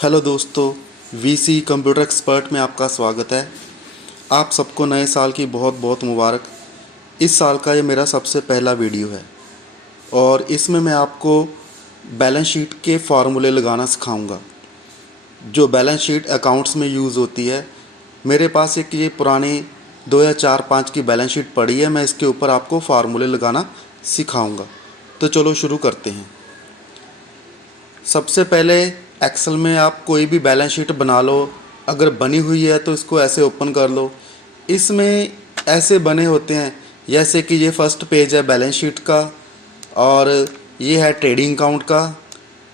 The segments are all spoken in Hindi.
हेलो दोस्तों, वीसी कंप्यूटर एक्सपर्ट में आपका स्वागत है। आप सबको नए साल की बहुत बहुत मुबारक। इस साल का ये मेरा सबसे पहला वीडियो है और इसमें मैं आपको बैलेंस शीट के फार्मूले लगाना सिखाऊंगा जो बैलेंस शीट अकाउंट्स में यूज़ होती है। मेरे पास एक ये पुरानी 2004-05 की बैलेंस शीट पड़ी है, मैं इसके ऊपर आपको फार्मूले लगाना सिखाऊंगा। तो चलो शुरू करते हैं। सबसे पहले एक्सेल में आप कोई भी बैलेंस शीट बना लो। अगर बनी हुई है तो इसको ऐसे ओपन कर लो। इसमें ऐसे बने होते हैं जैसे कि ये फर्स्ट पेज है बैलेंस शीट का और ये है ट्रेडिंग अकाउंट का।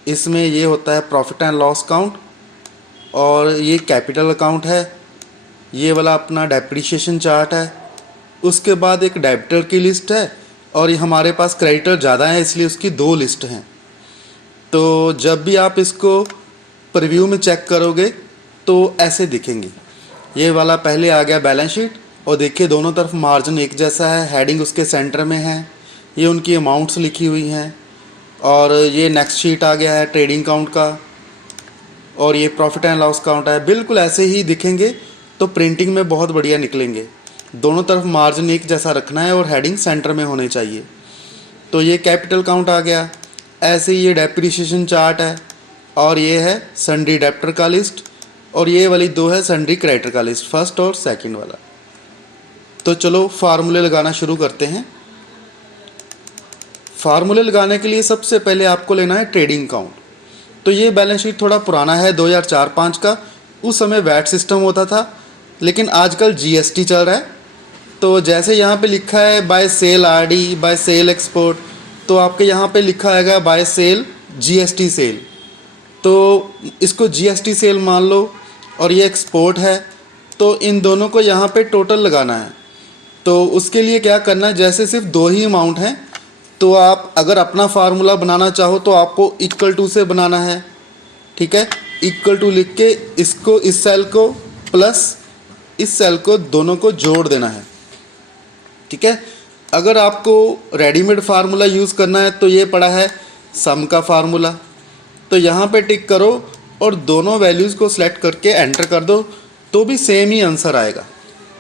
इसमें ये होता है प्रॉफिट एंड लॉस अकाउंट और ये कैपिटल अकाउंट है। ये वाला अपना डेप्रिसिएशन चार्ट है। उसके बाद एक डेबिटर की लिस्ट है और ये हमारे पास क्रेडिटर ज़्यादा है इसलिए उसकी 2 लिस्ट हैं। तो जब भी आप इसको प्रीव्यू में चेक करोगे तो ऐसे दिखेंगे। ये वाला पहले आ गया बैलेंस शीट और देखिए दोनों तरफ मार्जिन एक जैसा है, हेडिंग उसके सेंटर में है, ये उनकी अमाउंट्स लिखी हुई हैं। और ये नेक्स्ट शीट आ गया है ट्रेडिंग अकाउंट का और ये प्रॉफिट एंड लॉस अकाउंट है। बिल्कुल ऐसे ही दिखेंगे तो प्रिंटिंग में बहुत बढ़िया निकलेंगे। दोनों तरफ मार्जिन एक जैसा रखना है और हेडिंग सेंटर में होने चाहिए। तो ये कैपिटल अकाउंट आ गया। ऐसे ही ये डेप्रिसिएशन चार्ट है और ये है सन्ड्री डेप्टर का लिस्ट और ये वाली 2 है सन्ड्री क्रेडिटर का लिस्ट, फर्स्ट और सेकंड वाला। तो चलो फार्मूले लगाना शुरू करते हैं। फार्मूले लगाने के लिए सबसे पहले आपको लेना है ट्रेडिंग अकाउंट। तो ये बैलेंस शीट थोड़ा पुराना है 2004-05 का। उस समय वैट सिस्टम होता था लेकिन आजकल जीएसटी चल रहा है। तो जैसे यहाँ पे लिखा है buy sell RD, buy sell export, तो आपके यहाँ पे लिखा आएगा बाय सेल जीएसटी सेल। तो इसको जीएसटी सेल मान लो और ये एक्सपोर्ट है। तो इन दोनों को यहाँ पे टोटल लगाना है। तो उसके लिए क्या करना है, जैसे सिर्फ 2 ही अमाउंट हैं तो आप अगर अपना फार्मूला बनाना चाहो तो आपको इक्वल टू से बनाना है। ठीक है, इक्वल टू लिख के इसको इस सेल को प्लस इस सेल को दोनों को जोड़ देना है। ठीक है, अगर आपको रेडीमेड फार्मूला यूज़ करना है तो ये पड़ा है सम का फार्मूला। तो यहाँ पे टिक करो और दोनों वैल्यूज़ को सिलेक्ट करके एंटर कर दो तो भी सेम ही आंसर आएगा।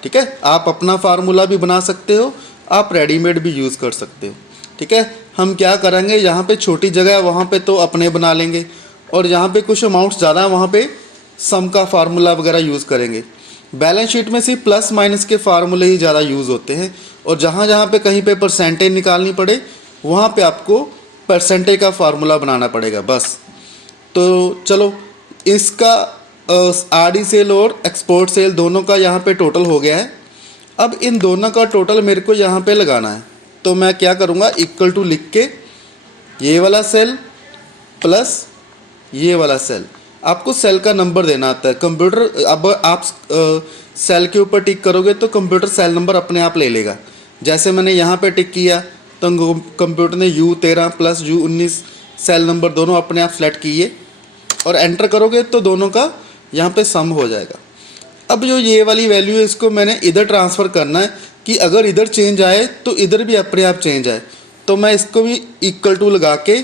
ठीक है, आप अपना फार्मूला भी बना सकते हो, आप रेडीमेड भी यूज़ कर सकते हो। ठीक है, हम क्या करेंगे, यहाँ पे छोटी जगह है वहाँ पे तो अपने बना लेंगे और यहाँ पे कुछ अमाउंट्स ज़्यादा है वहाँ पे सम का फार्मूला वगैरह यूज़ करेंगे। बैलेंस शीट में सिर्फ प्लस माइनस के फार्मूले ही ज़्यादा यूज़ होते हैं और जहाँ जहाँ पे कहीं पे परसेंटेज निकालनी पड़े वहाँ पे आपको परसेंटेज का फार्मूला बनाना पड़ेगा बस। तो चलो इसका आरडी सेल और एक्सपोर्ट सेल दोनों का यहाँ पे टोटल हो गया है। अब इन दोनों का टोटल मेरे को यहाँ पे लगाना है। तो मैं क्या करूँगा, इक्वल टू लिख के ये वाला सेल प्लस ये वाला सेल, आपको सेल का नंबर देना आता है कंप्यूटर। अब आप सेल के ऊपर टिक करोगे तो कंप्यूटर सेल नंबर अपने आप ले लेगा। जैसे मैंने यहाँ पे टिक किया तो कंप्यूटर ने U13 plus U19 cell number दोनों अपने आप सेलेक्ट किए और एंटर करोगे तो दोनों का यहाँ पे सम हो जाएगा। अब जो ये वाली वैल्यू है इसको मैंने इधर ट्रांसफ़र करना है कि अगर इधर चेंज आए तो इधर भी अपने आप चेंज आए। तो मैं इसको भी इक्वल टू लगा के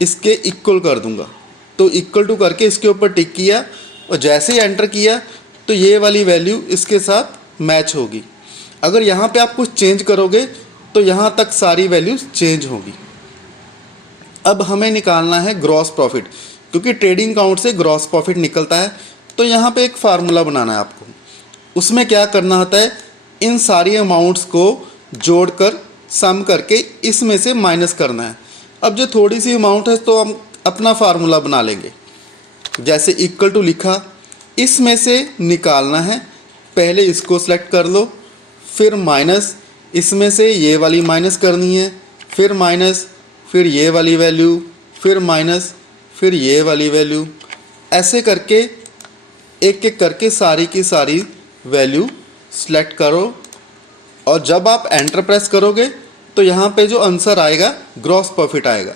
इसके इक्वल कर दूंगा। तो इक्वल टू करके इसके ऊपर टिक किया और जैसे ही एंटर किया तो ये वाली वैल्यू इसके साथ मैच होगी। अगर यहाँ पे आप कुछ चेंज करोगे तो यहाँ तक सारी वैल्यूज चेंज होगी। अब हमें निकालना है ग्रॉस प्रॉफिट, क्योंकि ट्रेडिंग अकाउंट से ग्रॉस प्रॉफिट निकलता है। तो यहाँ पे एक फार्मूला बनाना है आपको। उसमें क्या करना होता है, इन सारी अमाउंट्स को जोड़कर सम करके इसमें से माइनस करना है। अब जो थोड़ी सी अमाउंट है तो हम अपना फार्मूला बना लेंगे। जैसे इक्वल टू लिखा, इसमें से निकालना है, पहले इसको सेलेक्ट कर लो, फिर माइनस, इसमें से ये वाली माइनस करनी है, फिर माइनस, फिर ये वाली वैल्यू, फिर माइनस, फिर ये वाली वैल्यू। ऐसे करके एक एक करके सारी की सारी वैल्यू सेलेक्ट करो और जब आप एंटर प्रेस करोगे तो यहाँ पे जो आंसर आएगा ग्रॉस प्रॉफिट आएगा।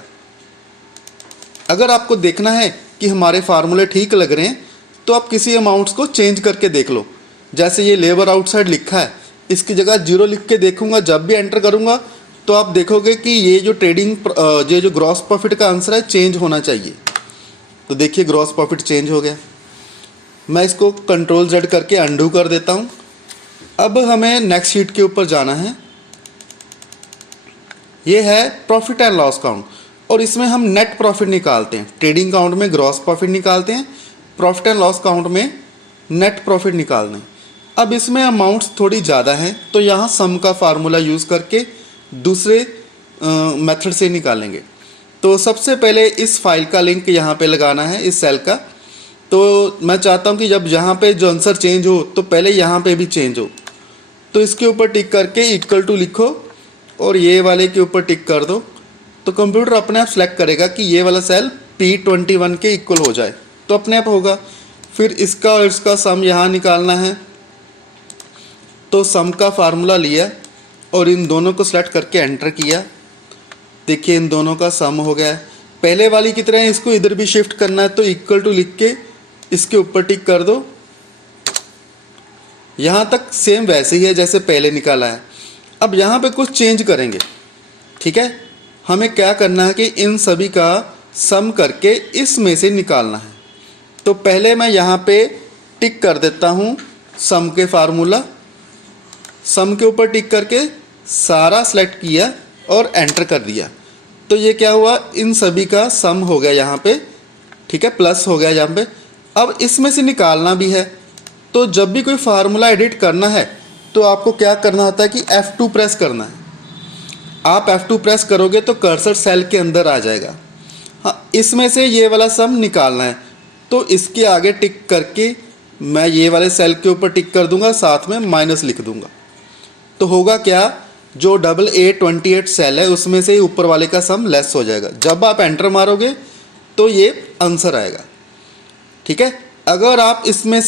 अगर आपको देखना है कि हमारे फार्मूले ठीक लग रहे हैं तो आप किसी अमाउंट्स को चेंज करके देख लो। जैसे ये लेबर आउटसाइड लिखा है, इसकी जगह 0 लिख के देखूंगा, जब भी एंटर करूंगा तो आप देखोगे कि ये जो ट्रेडिंग ये जो ग्रॉस प्रॉफिट का आंसर है चेंज होना चाहिए। तो देखिए ग्रॉस प्रॉफिट चेंज हो गया। मैं इसको कंट्रोल जेड करके अंडू कर देता हूँ। अब हमें नेक्स्ट शीट के ऊपर जाना है। ये है प्रॉफिट एंड लॉस काउंट, और इसमें हम नेट प्रॉफिट निकालते हैं। ट्रेडिंग काउंट में ग्रॉस प्रॉफिट निकालते हैं, प्रॉफिट एंड लॉस काउंट में नेट प्रॉफिट निकालते हैं। अब इसमें अमाउंट्स थोड़ी ज़्यादा हैं, तो यहाँ सम का फार्मूला यूज़ करके दूसरे मेथड से निकालेंगे। तो सबसे पहले इस फाइल का लिंक यहाँ पे लगाना है, इस सेल का। तो मैं चाहता हूँ कि जब यहाँ पे जो आंसर चेंज हो तो पहले यहाँ पे भी चेंज हो। तो इसके ऊपर टिक करके इक्वल टू लिखो और ये वाले के ऊपर टिक कर दो, तो कंप्यूटर अपने आप सेलेक्ट करेगा कि ये वाला सेल P21 के इक्वल हो जाए, तो अपने आप होगा। फिर इसका और इसका सम यहाँ निकालना है, तो सम का फार्मूला लिया और इन दोनों को सेलेक्ट करके एंटर किया। देखिए इन दोनों का सम हो गया है। पहले वाली की तरह इसको इधर भी शिफ्ट करना है, तो इक्वल टू लिख के इसके ऊपर टिक कर दो। यहाँ तक सेम वैसे ही है जैसे पहले निकाला है। अब यहाँ पे कुछ चेंज करेंगे, ठीक है। हमें क्या करना है कि इन सभी का सम करके इसमें से निकालना है। तो पहले मैं यहाँ पे टिक कर देता हूँ सम के फार्मूला। सम के ऊपर टिक करके सारा सेलेक्ट किया और एंटर कर दिया। तो ये क्या हुआ, इन सभी का सम हो गया यहाँ पे, ठीक है, प्लस हो गया यहाँ पे। अब इसमें से निकालना भी है, तो जब भी कोई फार्मूला एडिट करना है तो आपको क्या करना होता है कि F2 प्रेस करना है। आप F2 प्रेस करोगे तो कर्सर सेल के अंदर आ जाएगा। हाँ, इसमें से ये वाला सम निकालना है, तो इसके आगे टिक करके मैं ये वाले सेल के ऊपर टिक कर दूंगा, साथ में माइनस लिख दूंगा। तो होगा क्या, जो AA28 सेल है उसमें से ऊपर वाले का सम लेस हो जाएगा। जब आप एंटर मारोगे तो ये आंसर आएगा, ठीक है। अगर आप इसमें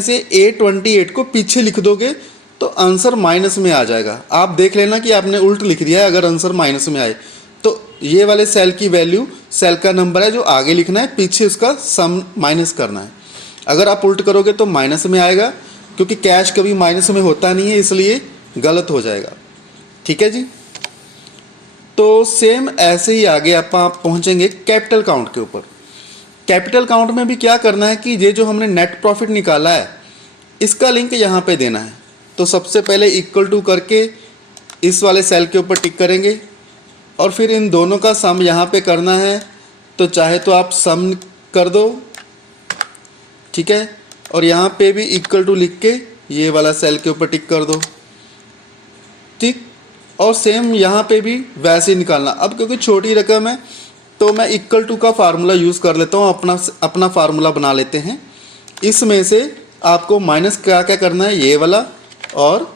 से A28 को पीछे लिख दोगे तो आंसर माइनस में आ जाएगा। आप देख लेना कि आपने उल्ट लिख दिया है। अगर आंसर माइनस में आए तो ये वाले सेल की वैल्यू, सेल का नंबर है जो आगे लिखना है, पीछे उसका सम माइनस करना है। अगर आप उल्ट करोगे तो माइनस में आएगा, क्योंकि कैश कभी माइनस में होता नहीं है, इसलिए गलत हो जाएगा, ठीक है जी। तो सेम ऐसे ही आगे आप पहुंचेंगे कैपिटल काउंट के ऊपर। कैपिटल काउंट में भी क्या करना है कि ये जो हमने नेट प्रॉफिट निकाला है इसका लिंक यहाँ पे देना है। तो सबसे पहले इक्वल टू करके इस वाले सेल के ऊपर टिक करेंगे और फिर इन दोनों का सम यहाँ पे करना है। तो चाहे तो आप सम कर दो, ठीक है, और यहाँ पे भी इक्वल टू लिख के ये वाला सेल के ऊपर टिक कर दो, ठीक। और सेम यहाँ पे भी वैसे ही निकालना। अब क्योंकि छोटी रकम है तो मैं इक्वल टू का फार्मूला यूज़ कर लेता हूँ, अपना फार्मूला बना लेते हैं। इसमें से आपको माइनस क्या क्या करना है, ये वाला और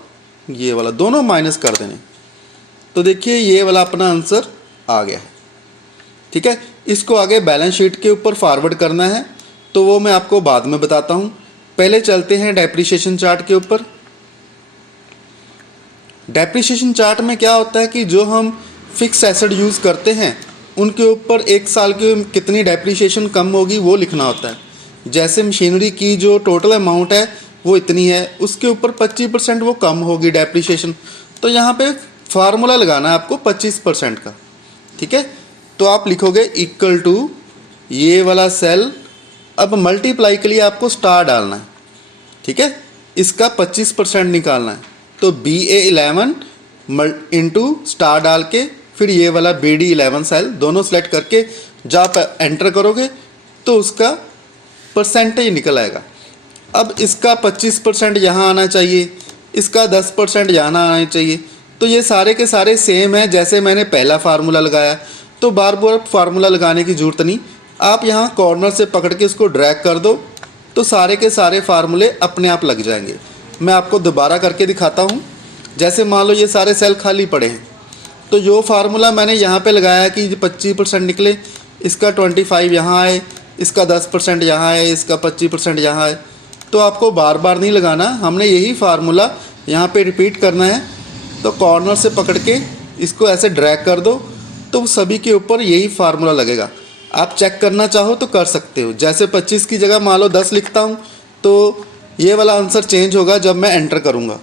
ये वाला दोनों माइनस कर देने। तो देखिए ये वाला अपना आंसर आ गया है, ठीक है। इसको आगे बैलेंस शीट के ऊपर फॉरवर्ड करना है, तो वो मैं आपको बाद में बताता हूँ। पहले चलते हैं डेप्रिसिएशन चार्ट के ऊपर। डेप्रिसिएशन चार्ट में क्या होता है कि जो हम फिक्स एसेट यूज़ करते हैं उनके ऊपर एक साल की कितनी डेप्रिसिएशन कम होगी वो लिखना होता है। जैसे मशीनरी की जो टोटल अमाउंट है वो इतनी है, उसके ऊपर 25% वो कम होगी डेप्रिसिएशन। तो यहाँ पे फार्मूला लगाना है आपको 25% का, ठीक है। तो आप लिखोगे इक्वल टू ये वाला सेल, अब मल्टीप्लाई के लिए आपको स्टार डालना है, ठीक है। इसका 25% निकालना है, तो BA11 इंटू स्टार डाल के फिर ये वाला BD11 सेल दोनों सेलेक्ट करके जब आप एंटर करोगे तो उसका परसेंटेज निकल आएगा। अब इसका 25% यहाँ आना चाहिए, इसका 10% यहाँ आना चाहिए। तो ये सारे के सारे सेम है जैसे मैंने पहला फार्मूला लगाया, तो बार बार फार्मूला लगाने की ज़रूरत नहीं। आप यहाँ कॉर्नर से पकड़ के इसको ड्रैग कर दो तो सारे के सारे फार्मूले अपने आप लग जाएंगे। मैं आपको दोबारा करके दिखाता हूँ। जैसे मान लो ये सारे सेल खाली पड़े हैं, तो जो फार्मूला मैंने यहाँ पे लगाया कि 25% निकले, इसका 25 यहाँ आए, इसका 10% यहाँ आए, इसका 25% यहाँ आए। तो आपको बार बार नहीं लगाना, हमने यही फार्मूला यहाँ पे रिपीट करना है। तो कॉर्नर से पकड़ के इसको ऐसे ड्रैग कर दो तो सभी के ऊपर यही फार्मूला लगेगा। आप चेक करना चाहो तो कर सकते हो। जैसे 25 की जगह मान लो 10 लिखता हूँ तो ये वाला आंसर चेंज होगा जब मैं एंटर करूँगा,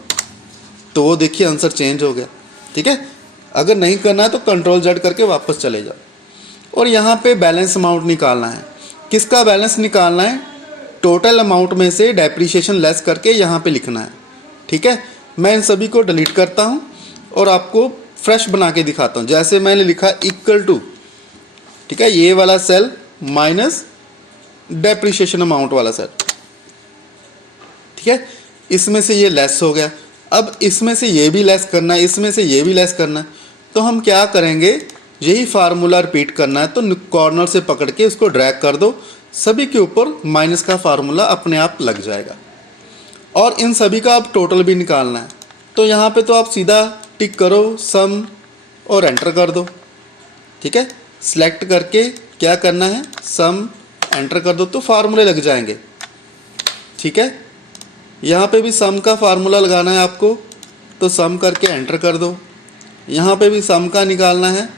तो वो देखिए आंसर चेंज हो गया, ठीक है। अगर नहीं करना है तो कंट्रोल जेड करके वापस चले जाओ। और यहाँ पे बैलेंस अमाउंट निकालना है। किसका बैलेंस निकालना है? टोटल अमाउंट में से डेप्रीशिएशन लेस करके यहाँ पे लिखना है। ठीक है, मैं इन सभी को डिलीट करता हूँ और आपको फ्रेश बना के दिखाता हूँ। जैसे मैंने लिखा इक्वल टू, ठीक है, ये वाला सेल माइनस डेप्रीशिएशन अमाउंट वाला सेल, ठीक है, इसमें से ये लेस हो गया। अब इसमें से ये भी लेस करना है, इसमें से ये भी लेस करना है। तो हम क्या करेंगे, यही फार्मूला रिपीट करना है। तो कॉर्नर से पकड़ के इसको ड्रैग कर दो, सभी के ऊपर माइनस का फार्मूला अपने आप लग जाएगा। और इन सभी का अब टोटल भी निकालना है। तो यहाँ पे तो आप सीधा टिक करो सम और एंटर कर दो। ठीक है, सिलेक्ट करके क्या करना है, सम एंटर कर दो तो फार्मूले लग जाएंगे। ठीक है, यहाँ पे भी सम का फार्मूला लगाना है आपको, तो सम करके एंटर कर दो। यहाँ पे भी सम का निकालना है,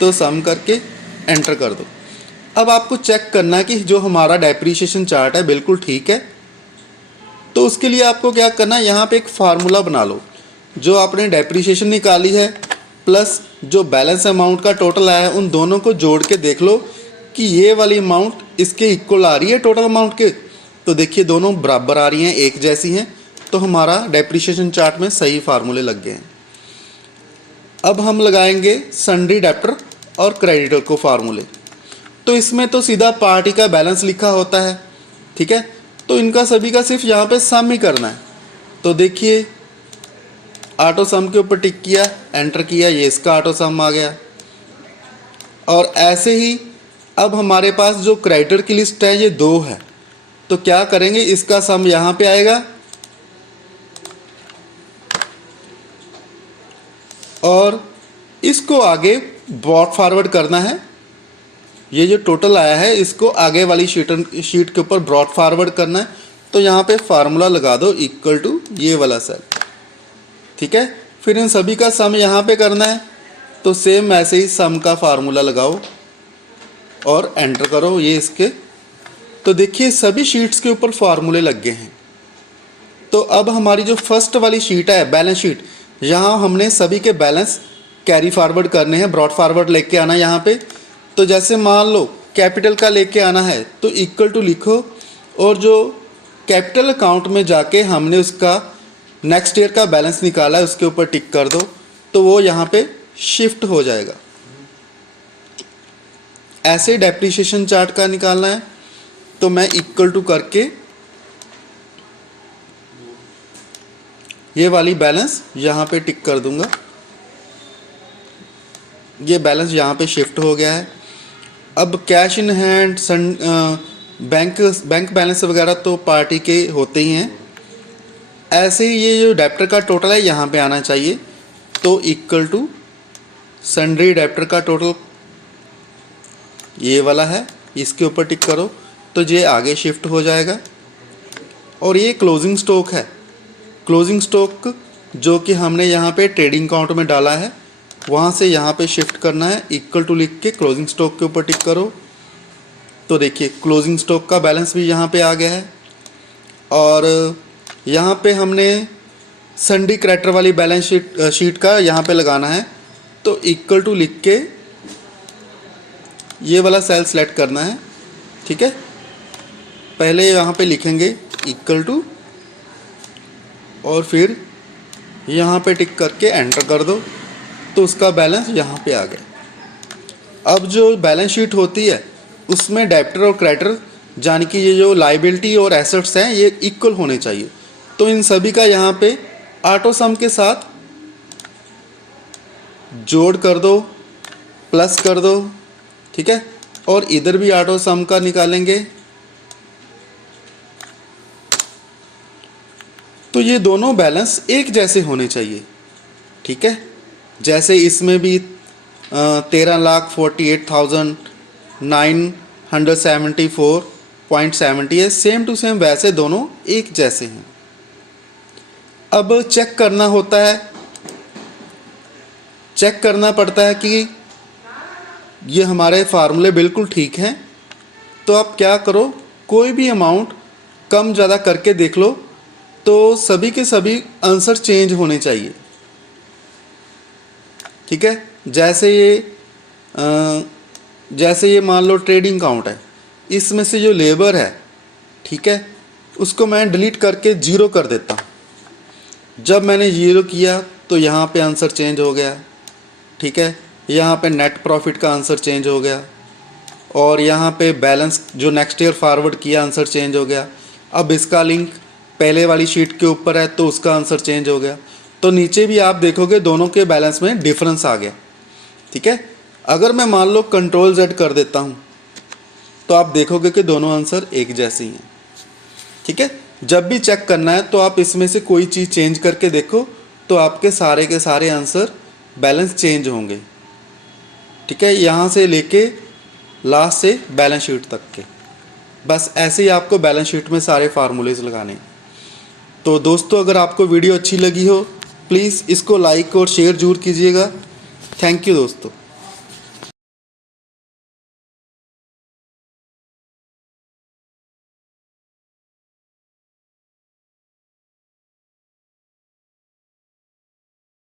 तो सम करके एंटर कर दो। अब आपको चेक करना है कि जो हमारा डेप्रीशिएशन चार्ट है बिल्कुल ठीक है। तो उसके लिए आपको क्या करना है, यहाँ पे एक फार्मूला बना लो। जो आपने डेप्रीशिएशन निकाली है प्लस जो बैलेंस अमाउंट का टोटल आया है, उन दोनों को जोड़ के देख लो कि ये वाली अमाउंट इसके इक्वल आ रही है टोटल अमाउंट के। तो देखिए दोनों बराबर आ रही हैं, एक जैसी हैं। तो हमारा डेप्रीशिएशन चार्ट में सही फार्मूले लग गए हैं। अब हम लगाएंगे सन्ड्री डेब्टर और क्रेडिटर को फार्मूले। तो इसमें तो सीधा पार्टी का बैलेंस लिखा होता है। ठीक है, तो इनका सभी का सिर्फ यहाँ पे सम ही करना है। तो देखिए ऑटो सम के ऊपर टिक किया, एंटर किया, ये इसका ऑटो सम आ गया। और ऐसे ही अब हमारे पास जो क्रेडिटर की लिस्ट है ये 2 है। तो क्या करेंगे, इसका सम यहाँ पे आएगा और इसको आगे ब्रॉड फॉरवर्ड करना है। ये जो टोटल आया है इसको आगे वाली शीट के ऊपर ब्रॉड फॉरवर्ड करना है। तो यहाँ पे फार्मूला लगा दो इक्वल टू ये वाला सेल। ठीक है, फिर इन सभी का सम यहाँ पे करना है। तो सेम ऐसे ही सम का फार्मूला लगाओ और एंटर करो ये इसके। तो देखिए सभी शीट्स के ऊपर फार्मूले लग गए हैं। तो अब हमारी जो फर्स्ट वाली शीट है बैलेंस शीट, यहाँ हमने सभी के बैलेंस कैरी फॉरवर्ड करने हैं, ब्रॉड फॉरवर्ड लेके आना है यहाँ पे। तो जैसे मान लो कैपिटल का लेके आना है तो इक्वल टू लिखो और जो कैपिटल अकाउंट में जाके हमने उसका नेक्स्ट ईयर का बैलेंस निकाला है उसके ऊपर टिक कर दो, तो वो यहाँ पे शिफ्ट हो जाएगा। ऐसे डेप्रीशिएशन चार्ट का निकालना है। तो मैं इक्वल टू करके ये वाली बैलेंस यहाँ पे टिक कर दूंगा। ये बैलेंस यहाँ पे शिफ्ट हो गया है। अब cash in hand, bank balance वगैरह तो पार्टी के होते ही हैं। ऐसे ही ये जो डेप्टर का टोटल है यहाँ पे आना चाहिए। तो इक्वल टू सन्ड्री डेप्टर का टोटल ये वाला है, इसके ऊपर टिक करो तो ये आगे शिफ्ट हो जाएगा। और ये क्लोजिंग स्टॉक है, क्लोजिंग स्टॉक जो कि हमने यहाँ पे ट्रेडिंग अकाउंट में डाला है, वहाँ से यहाँ पे शिफ्ट करना है। इक्वल टू लिख के क्लोजिंग स्टॉक के ऊपर टिक करो। तो देखिए क्लोजिंग स्टॉक का बैलेंस भी यहाँ पे आ गया है। और यहाँ पे हमने सन्ड्री क्रेडिटर वाली बैलेंस शीट का यहाँ पे लगाना है। तो इक्वल टू लिख के ये वाला सेल सेलेक्ट करना है। ठीक है, पहले यहाँ पे लिखेंगे इक्वल टू और फिर यहाँ पे टिक करके एंटर कर दो तो उसका बैलेंस यहाँ पे आ गया। अब जो बैलेंस शीट होती है उसमें डेब्टर और क्रेडिटर यानी कि ये जो लाइबिलिटी और एसेट्स हैं ये इक्वल होने चाहिए। तो इन सभी का यहाँ पे ऑटो सम के साथ जोड़ कर दो, प्लस कर दो। ठीक है, और इधर भी ऑटो सम का निकालेंगे। तो ये दोनों बैलेंस एक जैसे होने चाहिए। ठीक है, जैसे इसमें भी 13,48,974.70 है, सेम टू सेम वैसे दोनों एक जैसे हैं। अब चेक करना होता है, चेक करना पड़ता है कि ये हमारे फार्मूले बिल्कुल ठीक हैं। तो आप क्या करो, कोई भी अमाउंट कम ज़्यादा करके देख लो तो सभी के सभी आंसर चेंज होने चाहिए। ठीक है, जैसे ये जैसे ये मान लो ट्रेडिंग काउंट है, इसमें से जो लेबर है, ठीक है, उसको मैं डिलीट करके ज़ीरो कर देता हूँ। जब मैंने ज़ीरो किया तो यहाँ पे आंसर चेंज हो गया, ठीक है, यहाँ पे नेट प्रॉफिट का आंसर चेंज हो गया, और यहाँ पे बैलेंस जो नेक्स्ट ईयर फॉरवर्ड किया आंसर चेंज हो गया। अब इसका लिंक पहले वाली शीट के ऊपर है तो उसका आंसर चेंज हो गया। तो नीचे भी आप देखोगे दोनों के बैलेंस में डिफरेंस आ गया, ठीक है। अगर मैं मान लो कंट्रोल Z कर देता हूँ तो आप देखोगे कि दोनों आंसर एक जैसे ही हैं, ठीक है। जब भी चेक करना है तो आप इसमें से कोई चीज़ चेंज करके देखो, तो आपके सारे के सारे आंसर बैलेंस चेंज होंगे, ठीक है, यहाँ से लेके लास्ट से बैलेंस शीट तक के। बस ऐसे ही आपको बैलेंस शीट में सारे फार्मूलेज लगाने हैं। तो दोस्तों, अगर आपको वीडियो अच्छी लगी हो प्लीज़ इसको लाइक और शेयर जरूर कीजिएगा। थैंक यू दोस्तों।